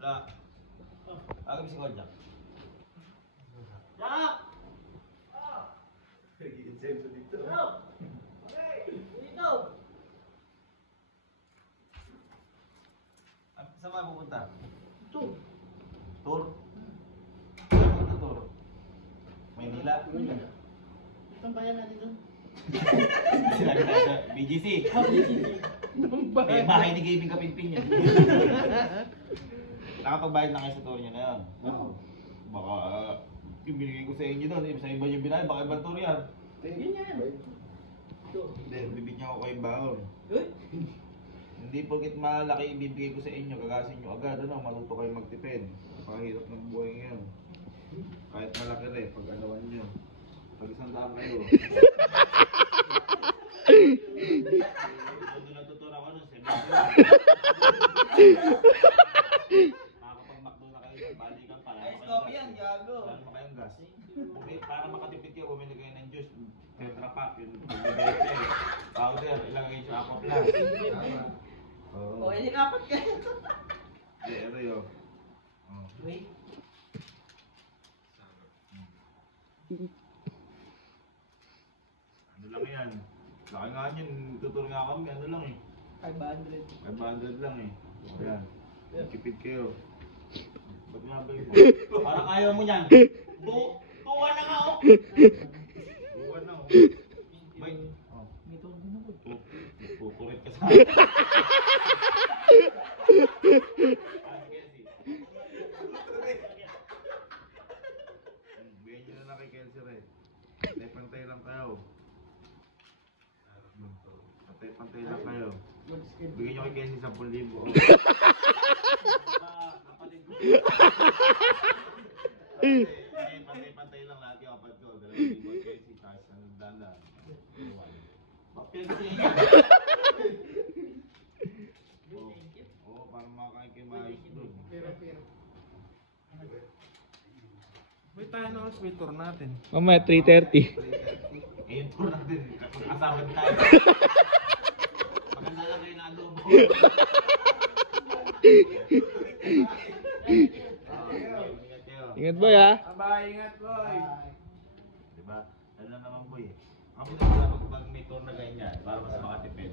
Wala. Agam si Kodja. Jack! Nag-i-insenso dito. Okay, dito! Saan ba pupunta? Ito. Tour? Ano tour? Maynila? Itong bayan natin doon. Sinabi tayo sa BGC. Eh, bahay ni Gaming Kapinpin yan. Nakapagbayad na kayo sa tour niya na yan. Baka yung binigay ko sa inyo doon, sa iba yung binayad, baka ibang tour yan. Yun yan. Hindi, bibigyan ko kayong baon. Eh? Hindi porket malaki ibibigay ko sa inyo, gagasin nyo agad, ano, matuto kayo magtipid. Napakahirap ng buhay ngayon. Kahit malaki rin, pag alawan nyo. Pag isang daan kayo. Doon natuturo ako nun, 7 makakapag-McDo na kayo, balikan para. Ay, stop yan, gago. Wala naman kayong gas. Okay, para makatipid kayo, bumili kayo ng juice. Tetra Pak, yun. Powder, ilagay sa ako lang. O, hindi kapat ka. Hindi, ano yun. Wait. Ano lang yan? Laki nga yun, tuturo nga kami, ano lang eh. 500. 500 lang eh. Ayan. Kipid kayo. Ba't nga ba yun? Parang ayaw mo yan. Tuwa na nga ako. Tuwa na ako. May... Oh. May tulog din ako. Pupurit ka sa akin. Bigyan nyo na lang kay Kelsey Red. Pantay lang kayo. Pantay lang kayo. Bigyan nyo kay Kelsey 10,000. Kapatid ko. Pantay lang lahat yung kapatid ko. 2,000 Kelsey, taas ng dala. Papel kasi yun. Oo, para makakikimayos doon. Pero. May tayo na kasi may tour natin. Mamaya 3:30. Eh, tour natin. Kasama tayo. Maganda lang kayo na adobo. Ingat kayo. Ingat boy ha. Abay, ingat boy. Diba? Ano lang naman boy eh. Ang pinagpala pag may tour na ganyan, para mas makatipid.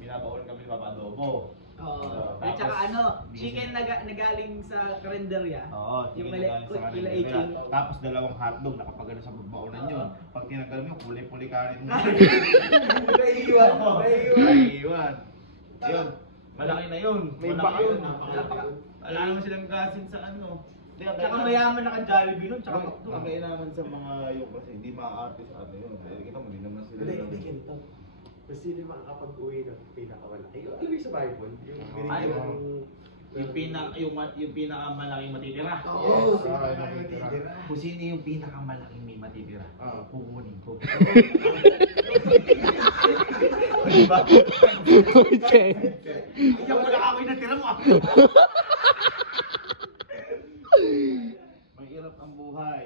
Binabaon kami ng papadobo. Oo. At saka ano, chicken na galing sa karinderya. Oo, Yung sige na sa kila kanila. 18. Tapos 2 hotdog, nakapagano sa babaonan yun. Pag tinanggal mo, kulay-puli kanin mo. Naiiwan. Naiiwan. Yun. Malaki na yun. May Malaki baka yun. yun. Wala naman silang gasin sa ano. Tsaka mayaman na ka-Jollibee nun, tsaka McDo. Ang kainaman sa mga yung kasi hindi ma-arte sa ano yun. Dahil kita mo, hindi naman sila. Hindi ganito. Kung sino yung makakapag-uwi ng pinakamalaki. Yung alam mo sa Bible, yung Ay, binigyan yung pinakamalaking matitira. Oo, Kung sino yung pinakamalaking may matitira, kukunin ko. Diba? Okay. Hindi ako nakakoy na tira mo. Mahirap ang buhay.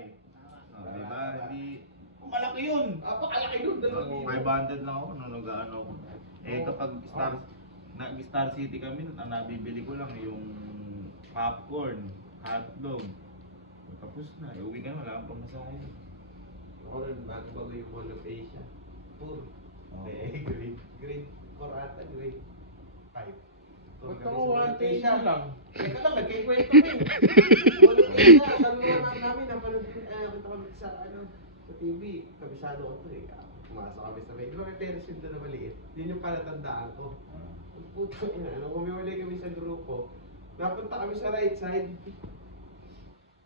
Diba? Hindi... Malaki yun! Pakalaki nun, 500 lang ako nung nag-ano ko. Eh kapag Star City kami, ang nabibili ko lang yung popcorn, hotdog. Tapos na, uwi ka na, wala kang pamasahe. Ako rin, bago yung Mall of Asia. Tour. Oh. Grade 4 ata, grade 5. Ba't ako 1 lang? Teka lang, nagkikwento ko eh. Mall of Asia, sabi ko namin, napanood kami sa sa TV. Kabisado ko to eh. Pumasok kami sa may, di ba may Ferris wheel doon na maliit? Yun yung palatandaan ko. Puto ina, nung umiwalay kami sa grupo, napunta kami sa right side.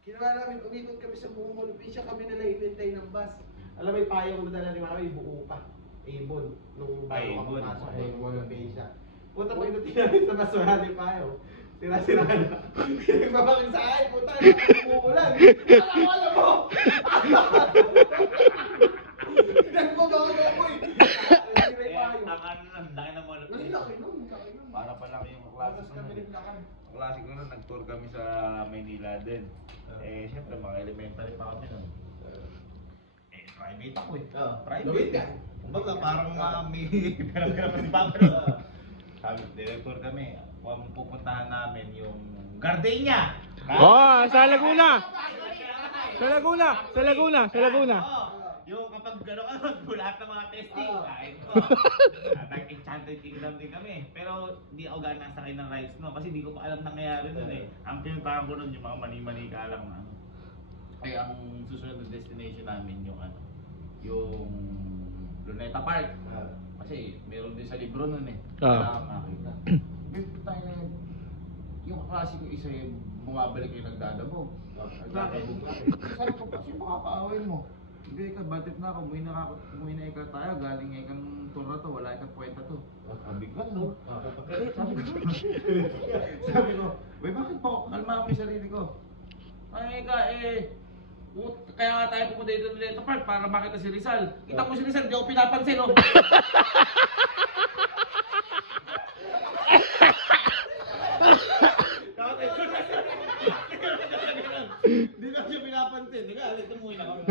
Ginawa namin, umikot kami sa buong Mall of Asia, kami nila inintay ng bus. Alam mo yung payong na dala ni Mami, buo pa. Avon. Nung bago Avon. kami pasok ng Mall of Asia. Puta ko inutin namin sa basura ni Payo. Sira-sira na. Nagbabakit sa akin, puta na, umuulan. Alam mo! Nagpagawa ko ako eh. Ang laki ng mga Ang laki nun, laki nun. Para pala yung klase Tapos kami naglakad. klase ko nun, nag-tour kami sa Maynila din. Eh, syempre, mga elementary pa kami nun. Eh, private ako eh. Private ka. Kumbaga, parang may pinagkakaroon si Papa nun. Sabi, director kami, pupuntahan namin yung Gardenia. Oh, sa Laguna! Sa Laguna! Sa Laguna! Sa Laguna! Oo. Yung kapag gano'n ka, magbulat ng mga testing. Kain ko. Nag-Enchanted Kingdom din kami. Pero di ako gana sakay ng rides no. Kasi di ko pa alam nangyayari nun eh. Ang pinuntahan ko nun yung mga mani-mani ka lang na ano. Kaya ang susunod na destination namin yung ano. Yung Luneta Park. Kasi meron din sa libro nun eh. Ah. Kailangan makita. Bito tayo na yun. Yung kaklase ko isa yung bumabalik yung nagdadabog. Sabi ko, kasi makakaawin mo. Hindi ka, batit na ako, umuwi na ikaw tayo, galing ikang tour na to, wala ikang kwenta to. Sabi ko, no? Sabi ko, wait, bakit po? Kalma ko yung sarili ko. Ay ka, kaya nga tayo pumunta dito ng Luneta Park para makita si Rizal. Kita mo si Rizal, di ako pinapansin, no? Hindi na siya pinapansin. Hindi ka, alit umuwi na kami.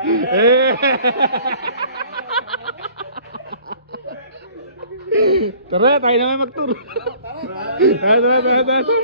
Eh. Tara, tayo naman mag-tour. Tara, tara, tara, tara.